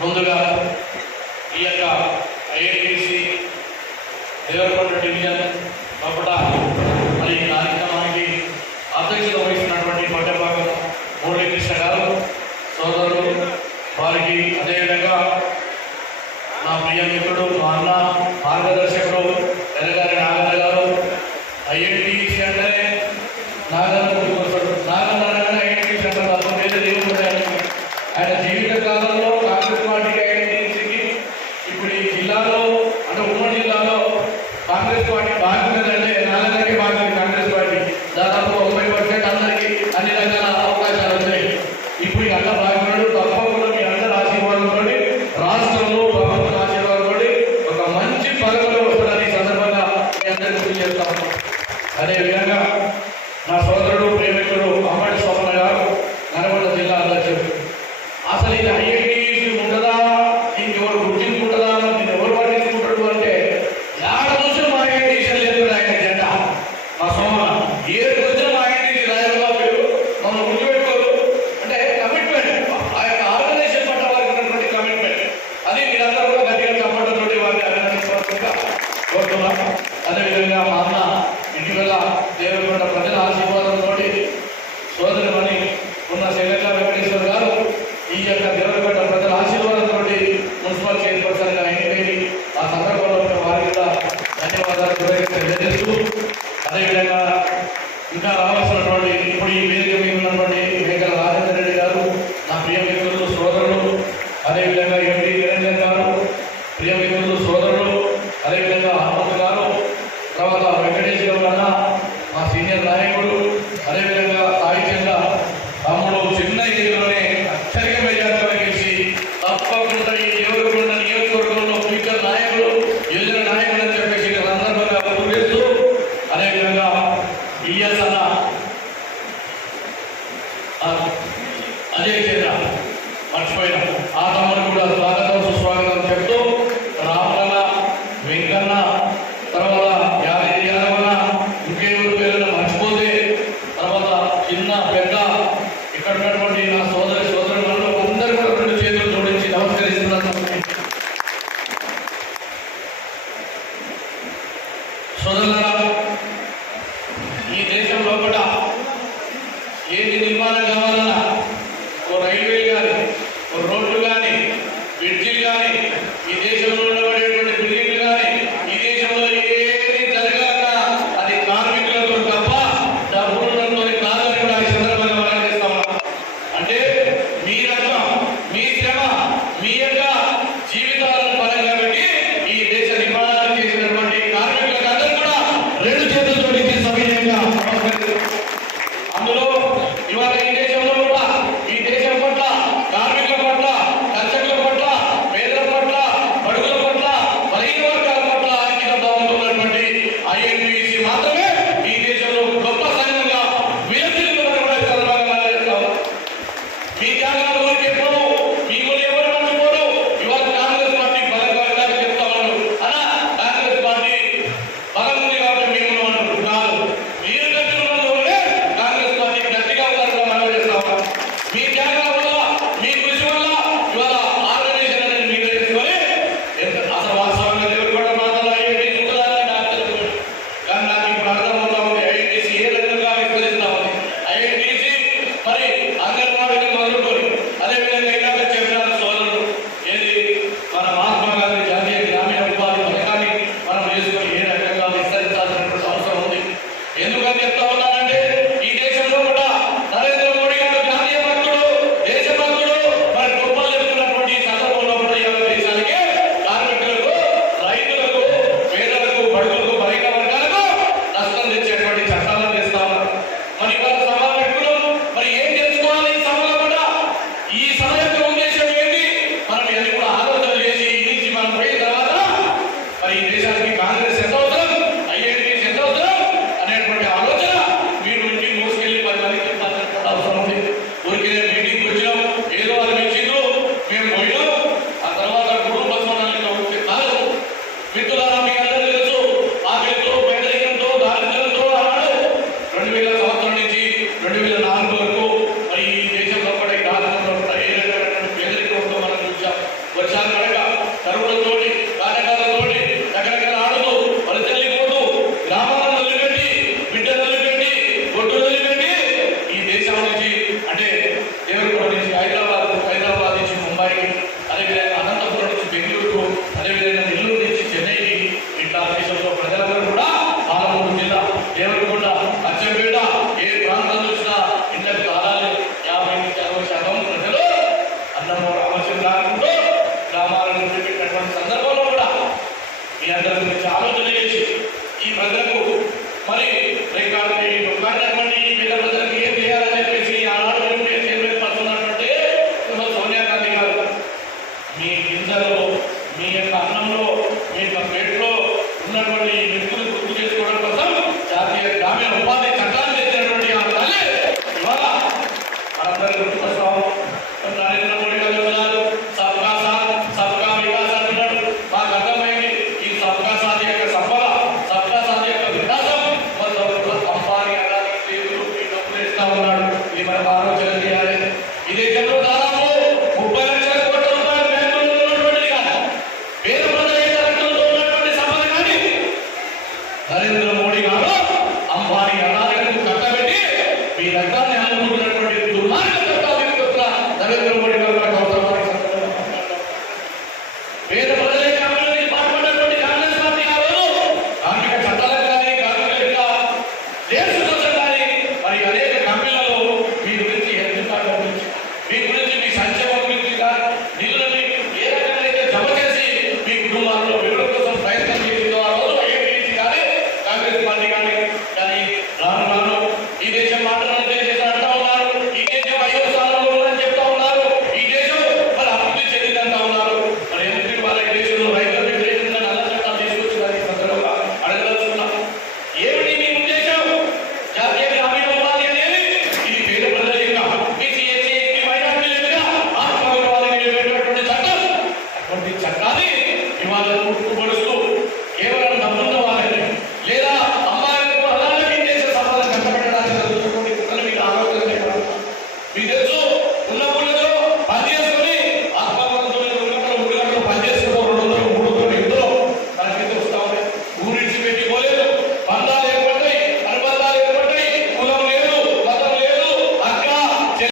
ముందుగా ఈ యొక్క ఐఐటిసి దేవరకొండ డివిజన్ లోపల మరి ఈ కార్యక్రమానికి అధ్యక్షత వహిస్తున్నటువంటి పట్టెపాక మురళీకృష్ణ గారు సోదరులు వారికి అదేవిధంగా నా ప్రియ మిత్రుడు మా అన్న మార్గదర్శకుడు ఎర్రగారి నాగన్న గారు ఐఐటిసి అంటేనే నాగన్న నాగన్న ఐఐటిసి అంటారు అసలు వేరే దేవుడు ఆయన జీవిత కాలంలో కాంగ్రెస్ పార్టీకి ఐఐటిసికి ఇప్పుడు ఈ జిల్లాలో అంటే ఉమ్మడి జిల్లాలో కాంగ్రెస్ పార్టీ బాగుంటుందంటే నాగన్నకి బాగుంది కాంగ్రెస్ పార్టీ దాదాపు 90% అందరికీ అన్ని రకాల అవకాశాలు ఉన్నాయి. ఇప్పుడు ఈ అన్న బాగున్నాడు తప్పకుండా మీ అందరి ఆశీర్వాదంతో రాష్ట్రంలో ప్రభుత్వ ఆశీర్వాదంతో ఒక మంచి పదవిలో వస్తుందని సందర్భంగా మీ అందరికీ గుర్తు చేస్తాము. అదేవిధంగా నా సోదరుడు ప్రేమికుడు అమ్మడి స్వప్న గారు నల్గొండ జిల్లా అధ్యక్షుడు. అసలు ఇది ఐఐటిసి ఉంటుందా ఇంకెవరు గుర్తించుకుంటుందా దీన్ని ఎవరు పట్టించుకుంటాడు అంటే ఏడ చూసిన మా ఐఐటిసి లేదు ఆయన జెండా మా సోమ ఏడు వచ్చిన మా ఐఐటిసి రాజబాబు పేరు మమ్మల్ని గుర్తుపెట్టుకోరు అంటే కమిట్మెంట్ ఆ యొక్క ఆర్గనైజేషన్ పట్ల వారికి ఉన్నటువంటి కమిట్మెంట్ అది మీరందరూ కూడా గట్టిగా చప్పట్లతోటి వారిని అభినందించవలసిందిగా కోరుతున్నాం. అదేవిధంగా మా అన్న ఇటీవల దేవరకొండ ప్రజల ఆశీర్వాదంతో సోదరుమని ఉన్న శైలజ వెంకటేశ్వర్ గారు ఈ యొక్క దేవరకొండ ప్రజల ఆశీర్వాదంతో మున్సిపల్ చైర్పర్సన్గా ఎన్నికైంది. ఆ సందర్భంలో వారికి కూడా ధన్యవాదాలు తెలియజేస్తూ అదేవిధంగా ఇంకా రావాల్సినటువంటి ఇప్పుడు ఈ వేదిక మీద ఉన్నటువంటి మేకల రాజేంద్ర రెడ్డి గారు నా ప్రియ మిత్రులు సోదరులు, అదేవిధంగా ఎంపీ నిరంజన్ గారు ప్రియ మిత్రులు సోదరులు, అదేవిధంగా హనుమంత్ గారు, తర్వాత వెంకటేష్ గారు అన్న మా సీనియర్ నాయకుడు, అదేవిధంగా సాహిత్యంగా తమ్ముడు చిన్న ఏజ్లోనే అత్యధిక మెజార్టీలోకి అన్నమో రామచంద్రాలతో గ్రామాలను పెట్టినటువంటి సందర్భంలో కూడా మీ అందరి గురించి ఆలోచన చేసి ఈ ప్రజలకు మరి రికార్డు కానివ్వండి ఈ పేద ప్రజలకు